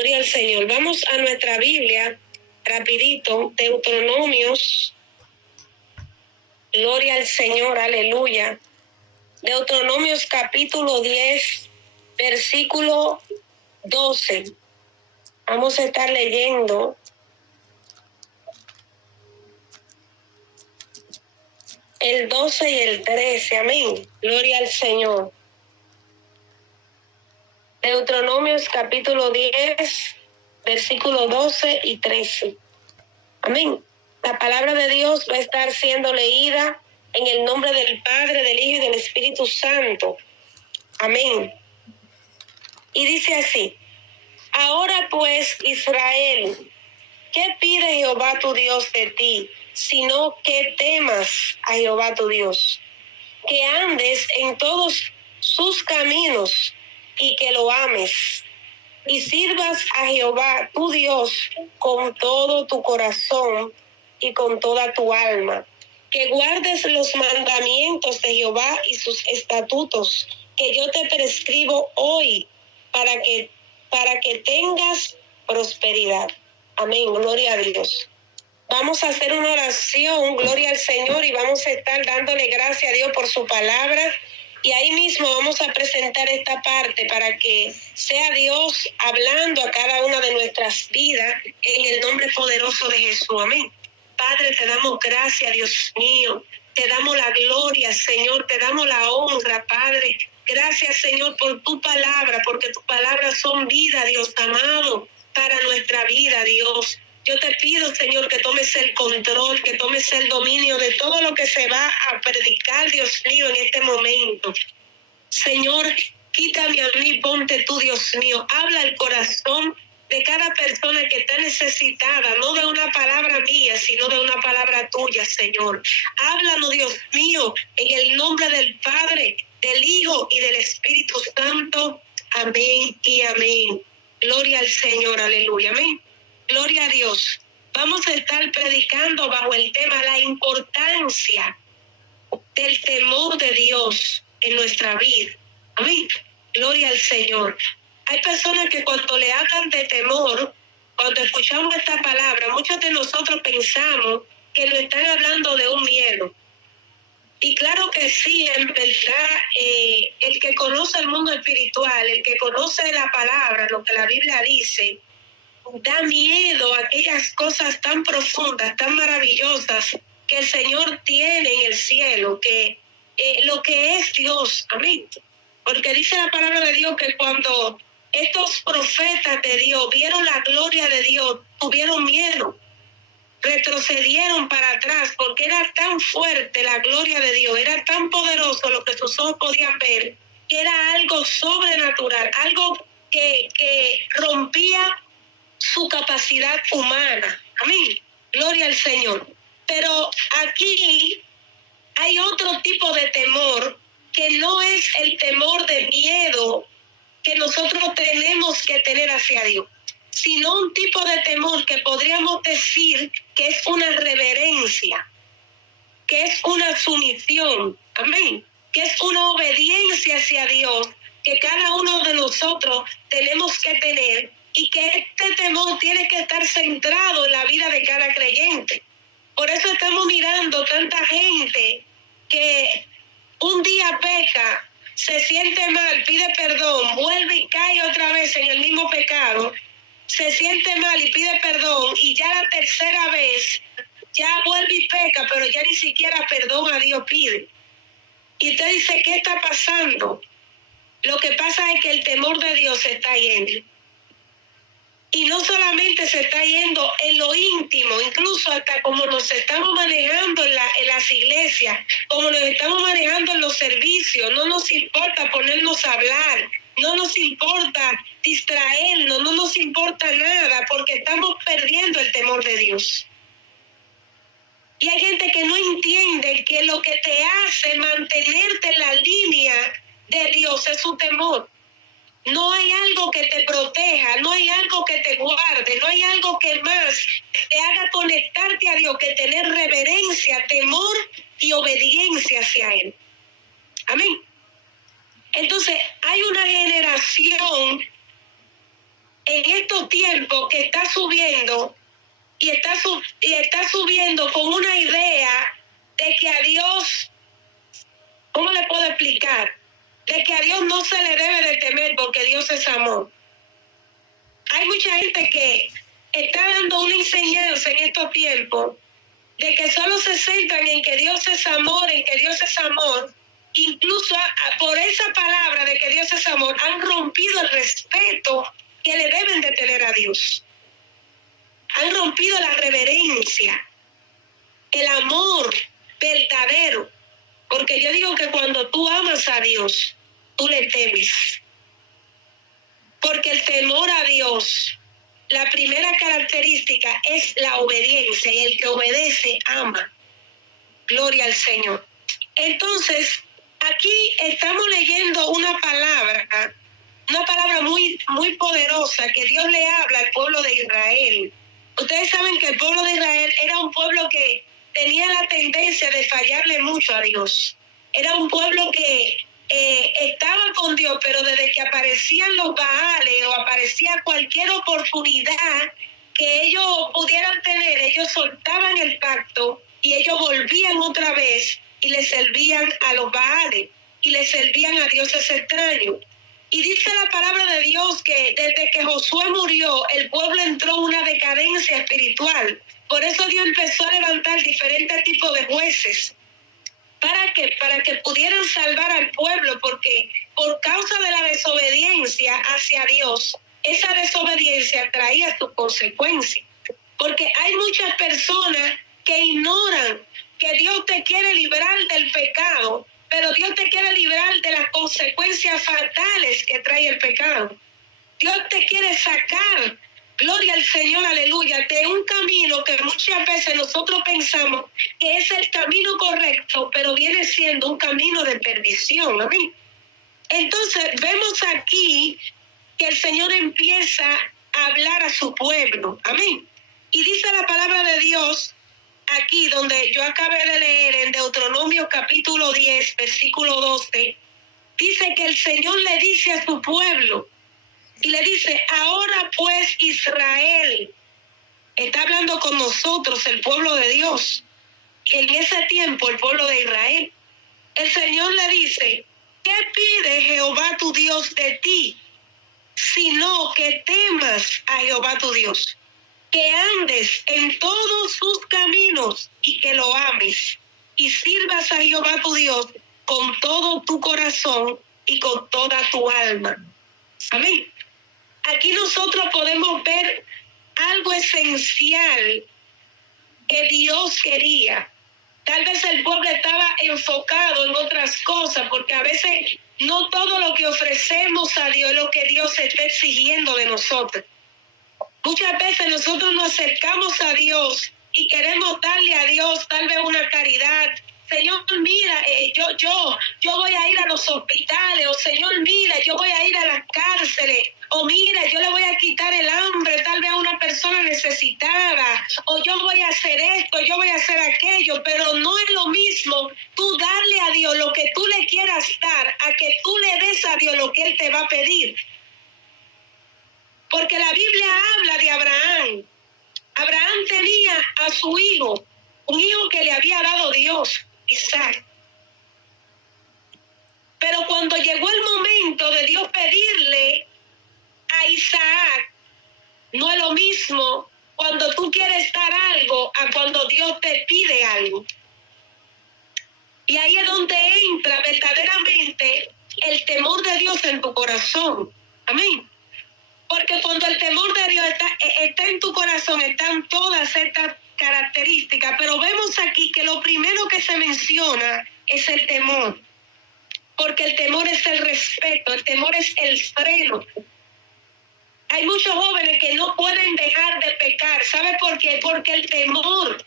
Gloria al Señor. Vamos a nuestra Biblia, rapidito, Deuteronomios. Gloria al Señor, aleluya. Deuteronomios capítulo 10, versículo 12. Vamos a estar leyendo el 12 y el 13. Amén. Gloria al Señor. Deuteronomios capítulo 10, versículo 12 y 13. Amén. La palabra de Dios va a estar siendo leída en el nombre del Padre, del Hijo y del Espíritu Santo. Amén. Y dice así: Ahora pues, Israel, ¿qué pide Jehová tu Dios de ti? Sino que temas a Jehová tu Dios, que andes en todos sus caminos y que lo ames, y sirvas a Jehová tu Dios con todo tu corazón y con toda tu alma, que guardes los mandamientos de Jehová y sus estatutos que yo te prescribo hoy para que tengas prosperidad. Amén, gloria a Dios. Vamos a hacer una oración, gloria al Señor, y vamos a estar dándole gracias a Dios por su palabra. Y ahí mismo vamos a presentar esta parte para que sea Dios hablando a cada una de nuestras vidas en el nombre poderoso de Jesús. Amén. Padre, te damos gracias, Dios mío. Te damos la gloria, Señor. Te damos la honra, Padre. Gracias, Señor, por tu palabra, porque tus palabras son vida, Dios amado, para nuestra vida, Dios. Yo te pido, Señor, que tomes el control, que tomes el dominio de todo lo que se va a predicar, Dios mío, en este momento. Señor, quítame a mí, ponte tú, Dios mío. Habla el corazón de cada persona que está necesitada, no de una palabra mía, sino de una palabra tuya, Señor. Háblanos, Dios mío, en el nombre del Padre, del Hijo y del Espíritu Santo. Amén y amén. Gloria al Señor, aleluya, amén. Gloria a Dios. Vamos a estar predicando bajo el tema la importancia del temor de Dios en nuestra vida. Amén. Gloria al Señor. Hay personas que cuando le hablan de temor, cuando escuchamos esta palabra, muchos de nosotros pensamos que lo están hablando de un miedo. Y claro que sí, en verdad, el que conoce el mundo espiritual, el que conoce la palabra, lo que la Biblia dice, da miedo a aquellas cosas tan profundas, tan maravillosas que el Señor tiene en el cielo, que lo que es Dios. Amén. Porque dice la palabra de Dios que cuando estos profetas de Dios vieron la gloria de Dios, tuvieron miedo, retrocedieron para atrás, porque era tan fuerte la gloria de Dios, era tan poderoso lo que sus ojos podían ver, que era algo sobrenatural, algo que rompía su capacidad humana. Amén. Gloria al Señor. Pero aquí hay otro tipo de temor que no es el temor de miedo que nosotros tenemos que tener hacia Dios, sino un tipo de temor que podríamos decir que es una reverencia, que es una sumisión. Amén. Que es una obediencia hacia Dios que cada uno de nosotros tenemos que tener, y que este temor tiene que estar centrado en la vida de cada creyente. Por eso estamos mirando tanta gente que un día peca, se siente mal, pide perdón, vuelve y cae otra vez en el mismo pecado, se siente mal y pide perdón, y ya la tercera vez ya vuelve y peca, pero ya ni siquiera perdón a Dios pide. Y usted dice, ¿qué está pasando? Lo que pasa es que el temor de Dios se está yendo. Y no solamente se está yendo en lo íntimo, incluso hasta como nos estamos manejando en las iglesias, como nos estamos manejando en los servicios. No nos importa ponernos a hablar, no nos importa distraernos, no nos importa nada, porque estamos perdiendo el temor de Dios. Y hay gente que no entiende que lo que te hace mantenerte en la línea de Dios es su temor. No hay algo que te proteja, no hay algo que te guarde, no hay algo que más te haga conectarte a Dios que tener reverencia, temor y obediencia hacia Él. Amén. Entonces, hay una generación en estos tiempos que está subiendo y está subiendo con una idea de que a Dios, ¿cómo le puedo explicar? De que a Dios no se le debe de temer porque Dios es amor. Hay mucha gente que está dando una enseñanza en estos tiempos de que solo se centran en que Dios es amor, en que Dios es amor. Incluso por esa palabra de que Dios es amor, han rompido el respeto que le deben de tener a Dios. Han rompido la reverencia, el amor verdadero. Porque yo digo que cuando tú amas a Dios, tú le temes. Porque el temor a Dios, la primera característica es la obediencia, y el que obedece ama. Gloria al Señor. Entonces, aquí estamos leyendo una palabra muy, muy poderosa que Dios le habla al pueblo de Israel. Ustedes saben que el pueblo de Israel era un pueblo que tenía la tendencia de fallarle mucho a Dios. Era un pueblo que estaba con Dios, pero desde que aparecían los Baales o aparecía cualquier oportunidad que ellos pudieran tener, ellos soltaban el pacto y ellos volvían otra vez y le servían a los Baales y le servían a dioses extraños. Y dice la palabra de Dios que desde que Josué murió, el pueblo entró en una decadencia espiritual. Por eso Dios empezó a levantar diferentes tipos de jueces. ¿Para qué? Para que pudieran salvar al pueblo, porque por causa de la desobediencia hacia Dios, esa desobediencia traía sus consecuencias. Porque hay muchas personas que ignoran que Dios te quiere librar del pecado, pero Dios te quiere librar de las consecuencias fatales que trae el pecado. Dios te quiere sacar, gloria al Señor, aleluya, de un camino que muchas veces nosotros pensamos que es el camino correcto, pero viene siendo un camino de perdición. Amén. Entonces vemos aquí que el Señor empieza a hablar a su pueblo. Amén. Y dice la palabra de Dios aquí donde yo acabé de leer en Deuteronomio capítulo 10, versículo 12, dice que el Señor le dice a su pueblo, y le dice, ahora pues Israel, está hablando con nosotros, el pueblo de Dios, y en ese tiempo el pueblo de Israel, el Señor le dice, ¿qué pide Jehová tu Dios de ti? Sino que temas a Jehová tu Dios, que andes en todos sus caminos y que lo ames, y sirvas a Jehová tu Dios con todo tu corazón y con toda tu alma. Amén. Aquí nosotros podemos ver algo esencial que Dios quería. Tal vez el pueblo estaba enfocado en otras cosas, porque a veces no todo lo que ofrecemos a Dios es lo que Dios está exigiendo de nosotros. Muchas veces nosotros nos acercamos a Dios y queremos darle a Dios tal vez una caridad. Señor, mira, yo voy a ir a los hospitales, o Señor, mira, yo voy a ir a las cárceles, o mira, yo le voy a quitar el hambre tal vez a una persona necesitada, o yo voy a hacer esto, yo voy a hacer aquello, pero no es lo mismo tú darle a Dios lo que tú le quieras dar, a que tú le des a Dios lo que Él te va a pedir. Porque la Biblia habla de Abraham. Abraham tenía a su hijo, un hijo que le había dado Dios, Isaac. Pero cuando llegó el momento de Dios pedirle a Isaac, no es lo mismo cuando tú quieres dar algo a cuando Dios te pide algo. Y ahí es donde entra verdaderamente el temor de Dios en tu corazón. Amén. Porque cuando el temor de Dios está en tu corazón, están todas estas características. Pero vemos aquí que lo primero que se menciona es el temor. Porque el temor es el respeto, el temor es el freno. Hay muchos jóvenes que no pueden dejar de pecar. ¿Sabe por qué? Porque el temor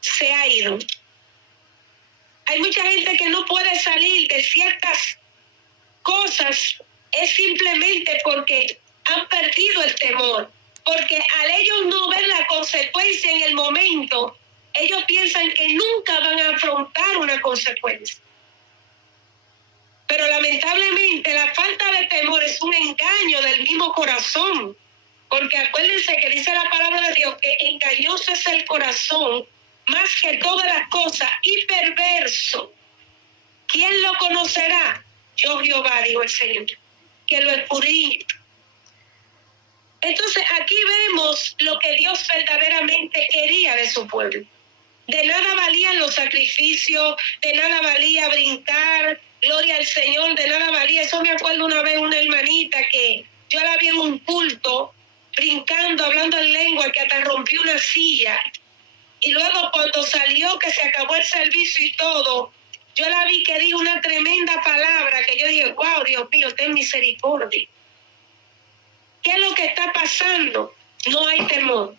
se ha ido. Hay mucha gente que no puede salir de ciertas cosas. Es simplemente porque han perdido el temor, porque al ellos no ver la consecuencia en el momento, ellos piensan que nunca van a afrontar una consecuencia. Pero lamentablemente la falta de temor es un engaño del mismo corazón. Porque acuérdense que dice la palabra de Dios que engañoso es el corazón más que todas las cosas y perverso. ¿Quién lo conocerá? Yo Jehová, dijo el Señor, que lo escudriñe. Entonces aquí vemos lo que Dios verdaderamente quería de su pueblo. De nada valían los sacrificios, de nada valía brincar, gloria al Señor, de nada valía. Eso me acuerdo una vez una hermanita que yo la vi en un culto, brincando, hablando en lengua, que hasta rompió una silla. Y luego cuando salió, que se acabó el servicio y todo, yo la vi que dijo una tremenda palabra que yo dije, wow, Dios mío, ten misericordia. ¿Qué es lo que está pasando? No hay temor.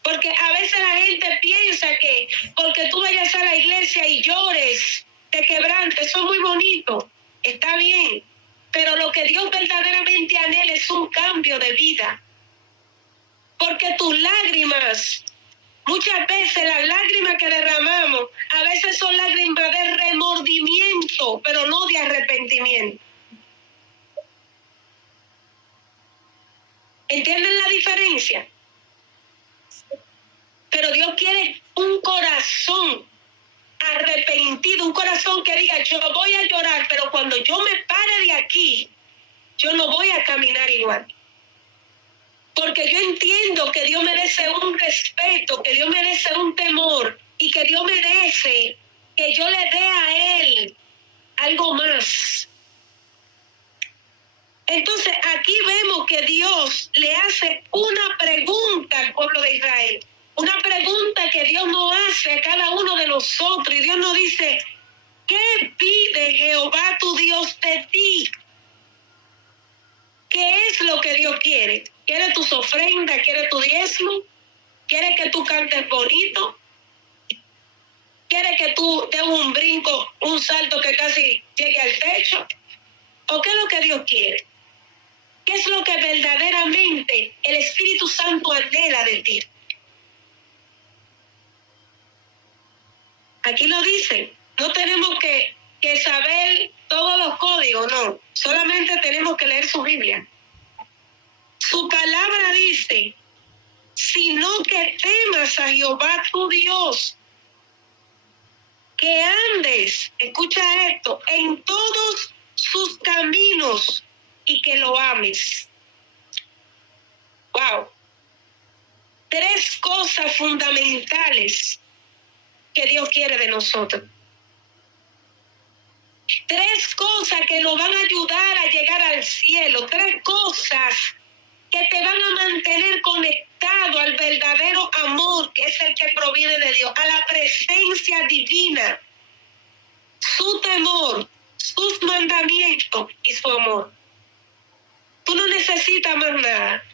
Porque a veces la gente piensa que porque tú vayas a la iglesia y llores, te quebrantes, eso es muy bonito, está bien. Pero lo que Dios verdaderamente anhela es un cambio de vida. Porque tus lágrimas, muchas veces las lágrimas que derramamos, a veces son lágrimas de remordimiento, pero no de arrepentimiento. ¿Entienden la diferencia? Pero Dios quiere un corazón arrepentido, un corazón que diga, yo voy a llorar, pero cuando yo me pare de aquí, yo no voy a caminar igual. Porque yo entiendo que Dios merece un respeto, que Dios merece un temor y que Dios merece que yo le dé a Él algo más. Entonces aquí vemos que Dios le hace una pregunta al pueblo de Israel. Una pregunta que Dios nos hace a cada uno de nosotros. Y Dios nos dice, ¿qué pide Jehová tu Dios de ti? ¿Qué es lo que Dios quiere? ¿Quiere tus ofrendas? ¿Quiere tu diezmo? ¿Quiere que tú cantes bonito? ¿Quiere que tú des un brinco, un salto que casi llegue al techo? ¿O qué es lo que Dios quiere? ¿Qué es lo que verdaderamente el Espíritu Santo anhela de ti? Aquí lo dice, no tenemos que saber todos los códigos, no, solamente tenemos que leer su Biblia. Su palabra dice, sino que temas a Jehová tu Dios, que andes, escucha esto, en todos sus caminos y que lo ames. Wow. 3 cosas fundamentales que Dios quiere de nosotros. 3 cosas que nos van a ayudar a llegar al cielo. 3 cosas que te van a mantener conectado al verdadero amor, que es el que proviene de Dios, a la presencia divina, su temor, sus mandamientos y su amor. Tú no necesitas más nada.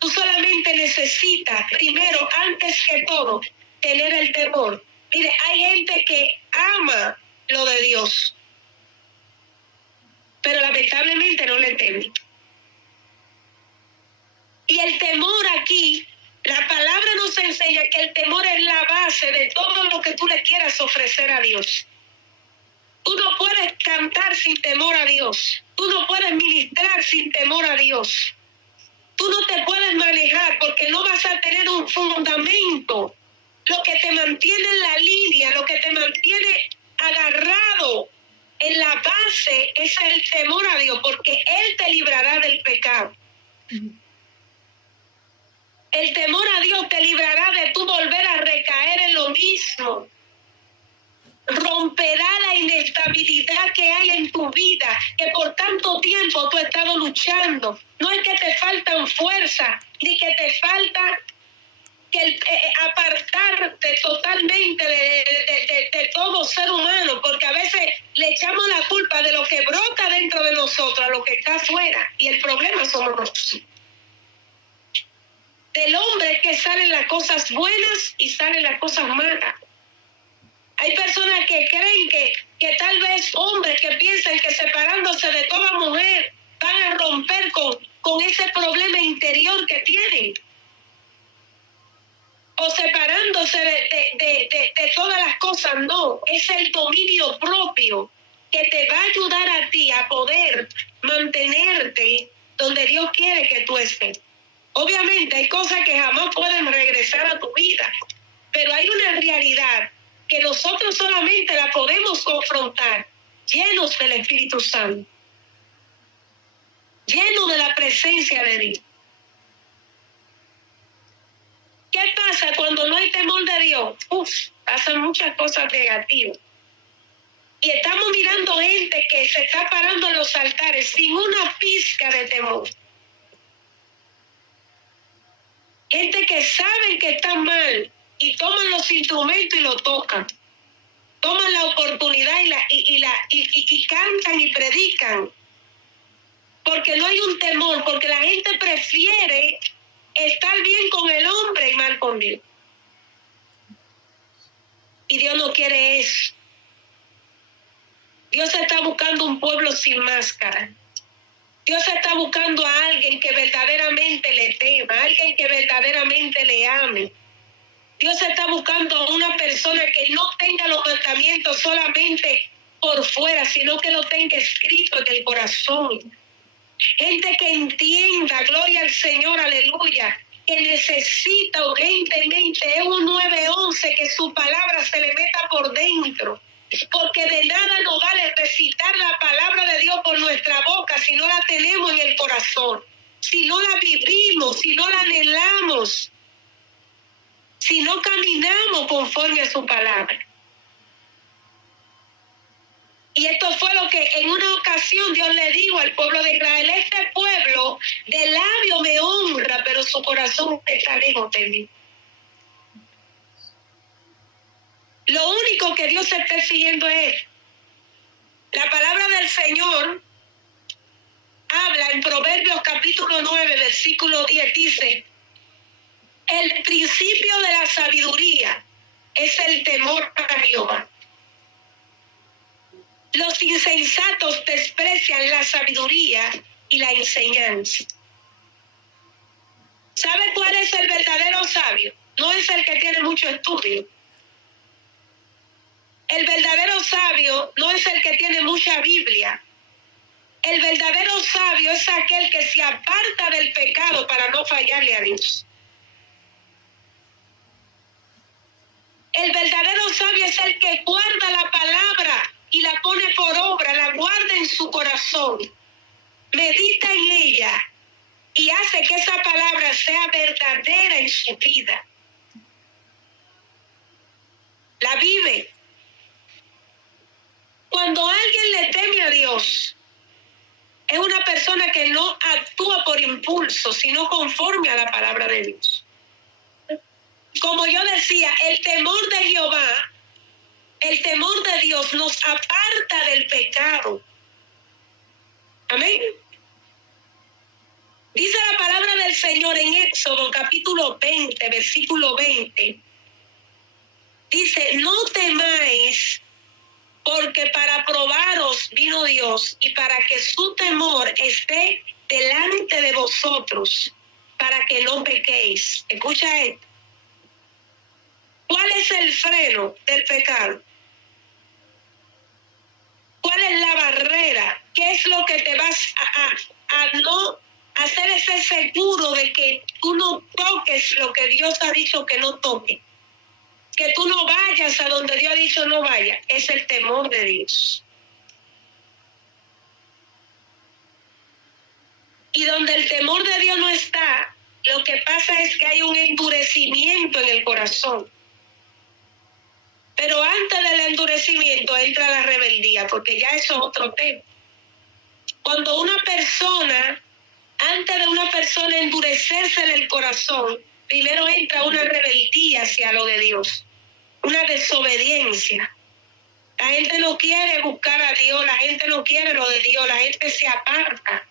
Tú solamente necesitas, primero, antes que todo, tener el temor. Mire, hay gente que ama lo de Dios, pero lamentablemente no le teme. Y el temor aquí, la palabra nos enseña que el temor es la base de todo lo que tú le quieras ofrecer a Dios. Tú no puedes cantar sin temor a Dios. Tú no puedes ministrar sin temor a Dios. Tú no te puedes manejar porque no vas a tener un fundamento. Lo que te mantiene en la línea, lo que te mantiene agarrado en la base es el temor a Dios, porque Él te librará del pecado. El temor a Dios te librará de tú volver a recaer en lo mismo. Romperá la inestabilidad que hay en tu vida, que por tanto tiempo tú has estado luchando. No es que te faltan fuerza, ni que te falta que apartarte totalmente de todo ser humano, porque a veces le echamos la culpa de lo que brota dentro de nosotros a lo que está afuera, y el problema somos nosotros. Del hombre que salen las cosas buenas y salen las cosas malas. Hay personas que creen que tal vez hombres que piensan que separándose de toda mujer van a romper con ese problema interior que tienen. O separándose de todas las cosas, no. Es el dominio propio que te va a ayudar a ti a poder mantenerte donde Dios quiere que tú estés. Obviamente hay cosas que jamás pueden regresar a tu vida, pero hay una realidad que nosotros solamente la podemos confrontar llenos del Espíritu Santo, llenos de la presencia de Dios. ¿Qué pasa cuando no hay temor de Dios? Pasan muchas cosas negativas. Y estamos mirando gente que se está parando en los altares sin una pizca de temor. Gente que saben que están mal y toman los instrumentos y lo tocan. Toman la oportunidad y cantan y predican. Porque no hay un temor, porque la gente prefiere estar bien con el hombre y mal con Dios. Y Dios no quiere eso. Dios está buscando un pueblo sin máscara. Dios está buscando a alguien que verdaderamente le tema, a alguien que verdaderamente le ame. Dios está buscando a una persona que no tenga los mandamientos solamente por fuera, sino que lo tenga escrito en el corazón. Gente que entienda, gloria al Señor, aleluya, que necesita urgentemente, es un 911, que su palabra se le meta por dentro. Porque de nada nos vale recitar la palabra de Dios por nuestra boca si no la tenemos en el corazón, si no la vivimos, si no la anhelamos, si no caminamos conforme a su palabra. Y esto fue lo que en una ocasión Dios le dijo al pueblo de Israel: este pueblo de labio me honra, pero su corazón está lejos de mí. Lo único que Dios está exigiendo es la palabra del Señor. Habla en Proverbios capítulo 9, versículo 10, dice: el principio de la sabiduría es el temor a Jehová. Los insensatos desprecian la sabiduría y la enseñanza. ¿Sabe cuál es el verdadero sabio? No es el que tiene mucho estudio. El verdadero sabio no es el que tiene mucha Biblia. El verdadero sabio es aquel que se aparta del pecado para no fallarle a Dios. El verdadero sabio es el que guarda la palabra y la pone por obra, la guarda en su corazón, medita en ella y hace que esa palabra sea verdadera en su vida. La vive. Cuando alguien le teme a Dios, es una persona que no actúa por impulso, sino conforme a la palabra de Dios. Como yo decía, el temor de Jehová, el temor de Dios nos aparta del pecado. Amén. Dice la palabra del Señor en Éxodo capítulo 20, versículo 20. Dice: no temáis, porque para probaros vino Dios y para que su temor esté delante de vosotros, para que no pequéis. Escucha esto. ¿Cuál es el freno del pecado? ¿Cuál es la barrera? ¿Qué es lo que te vas a no hacer ese seguro de que tú no toques lo que Dios ha dicho que no toques? Que tú no vayas a donde Dios ha dicho no vayas. Es el temor de Dios. Y donde el temor de Dios no está, lo que pasa es que hay un endurecimiento en el corazón. Pero antes del endurecimiento entra la rebeldía, porque ya eso es otro tema. Cuando una persona, antes de una persona endurecerse en el corazón, primero entra una rebeldía hacia lo de Dios, una desobediencia. La gente no quiere buscar a Dios, la gente no quiere lo de Dios, la gente se aparta.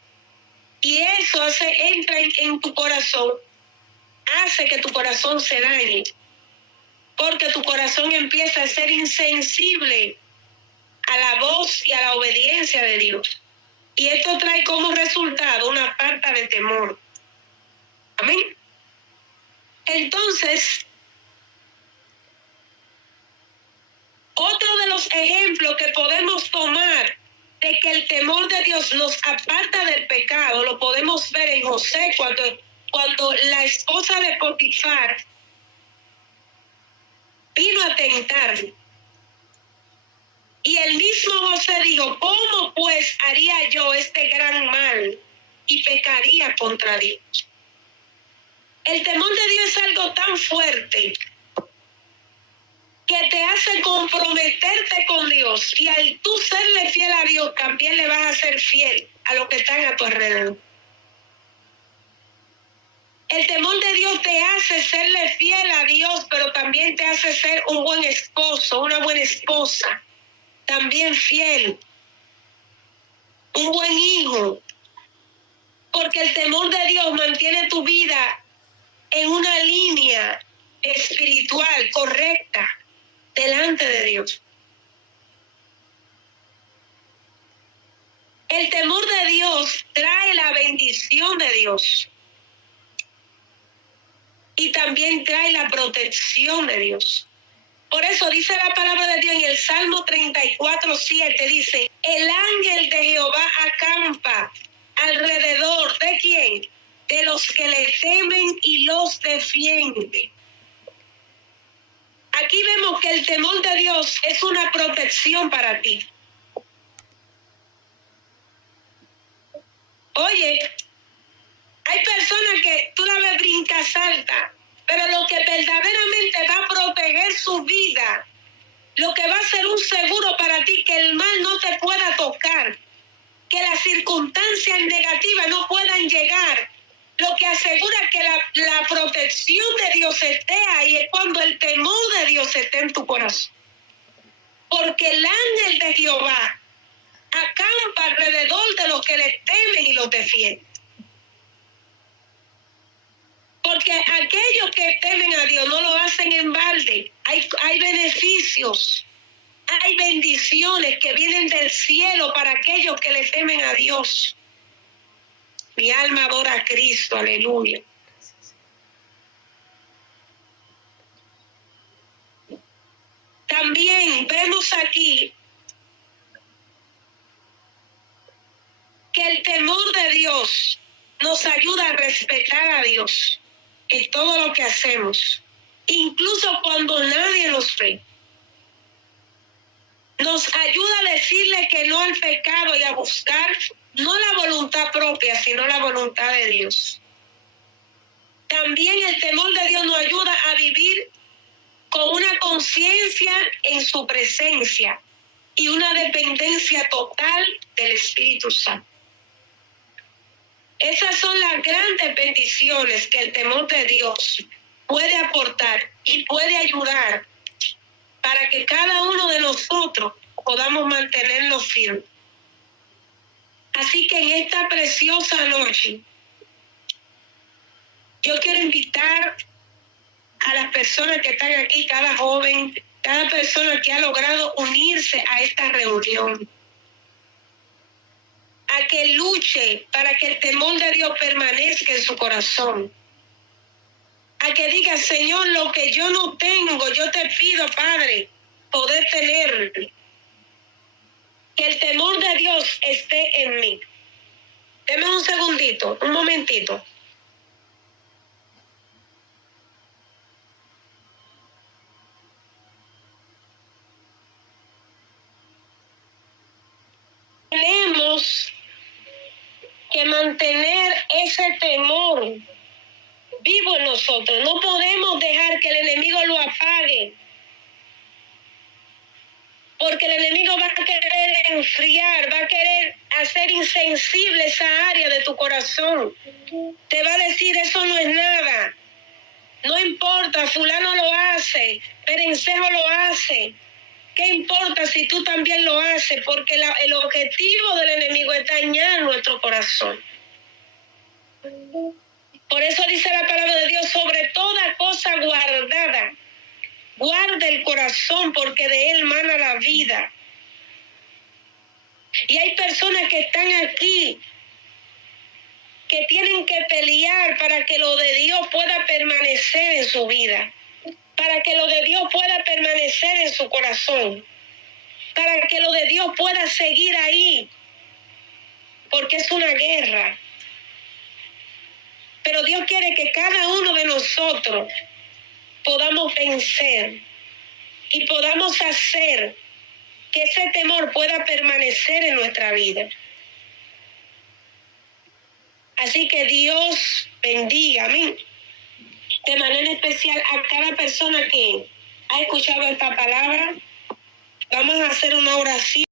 Y eso entra en tu corazón, hace que tu corazón se dañe. Porque tu corazón empieza a ser insensible a la voz y a la obediencia de Dios. Y esto trae como resultado una falta de temor. Amén. Entonces, Otro de los ejemplos que podemos tomar de que el temor de Dios nos aparta del pecado, lo podemos ver en José cuando la esposa de Potifar vino a tentarle. Y el mismo José dijo, ¿cómo pues haría yo este gran mal y pecaría contra Dios? El temor de Dios es algo tan fuerte que te hace comprometerte con Dios, y al tú serle fiel a Dios, también le vas a ser fiel a los que están a tu alrededor. El temor de Dios te hace serle fiel a Dios, pero también te hace ser un buen esposo, una buena esposa, también fiel, un buen hijo, porque el temor de Dios mantiene tu vida en una línea espiritual correcta delante de Dios. El temor de Dios trae la bendición de Dios y también trae la protección de Dios. Por eso dice la palabra de Dios en el Salmo 34:7, dice, el ángel de Jehová acampa alrededor ¿de quién? De los que le temen y los defiende. Aquí vemos que el temor de Dios es una protección para ti. Oye, hay personas que tú la ves brinca, salta, pero lo que verdaderamente va a proteger su vida, lo que va a ser un seguro para ti, que el mal no te pueda tocar, que las circunstancias negativas no puedan llegar, lo que asegura que la protección de Dios esté ahí es cuando el temor de Dios esté en tu corazón. Porque el ángel de Jehová acampa alrededor de los que le temen y los defiende. Porque aquellos que temen a Dios no lo hacen en balde. Hay beneficios, hay bendiciones que vienen del cielo para aquellos que le temen a Dios. Mi alma adora a Cristo, aleluya. También vemos aquí que el temor de Dios nos ayuda a respetar a Dios en todo lo que hacemos, incluso cuando nadie nos ve. Nos ayuda a decirle que no al pecado y a buscar no la voluntad propia, sino la voluntad de Dios. También el temor de Dios nos ayuda a vivir con una conciencia en su presencia y una dependencia total del Espíritu Santo. Esas son las grandes bendiciones que el temor de Dios puede aportar y puede ayudar para que cada uno de nosotros podamos mantenernos firmes. Así que en esta preciosa noche, yo quiero invitar a las personas que están aquí, cada joven, cada persona que ha logrado unirse a esta reunión, a que luche para que el temor de Dios permanezca en su corazón. A que diga, Señor, lo que yo no tengo, yo te pido, Padre, poder tener. Que el temor de Dios esté en mí. Deme un segundito, un momentito. Tenemos que mantener ese temor vivo en nosotros. No podemos dejar que el enemigo lo apague, porque el enemigo va a querer enfriar, va a querer hacer insensible esa área de tu corazón. Te va a decir, eso no es nada, no importa, fulano lo hace, Perencejo lo hace. ¿Qué importa si tú también lo haces? Porque el objetivo del enemigo es dañar nuestro corazón. Por eso dice la palabra de Dios, sobre toda cosa guardada, guarda el corazón, porque de él mana la vida. Y hay personas que están aquí que tienen que pelear para que lo de Dios pueda permanecer en su vida, para que lo de Dios pueda permanecer en su corazón, para que lo de Dios pueda seguir ahí, porque es una guerra. Pero Dios quiere que cada uno de nosotros podamos vencer y podamos hacer que ese temor pueda permanecer en nuestra vida. Así que Dios bendiga, amén, de manera especial a cada persona que ha escuchado esta palabra. Vamos a hacer una oración.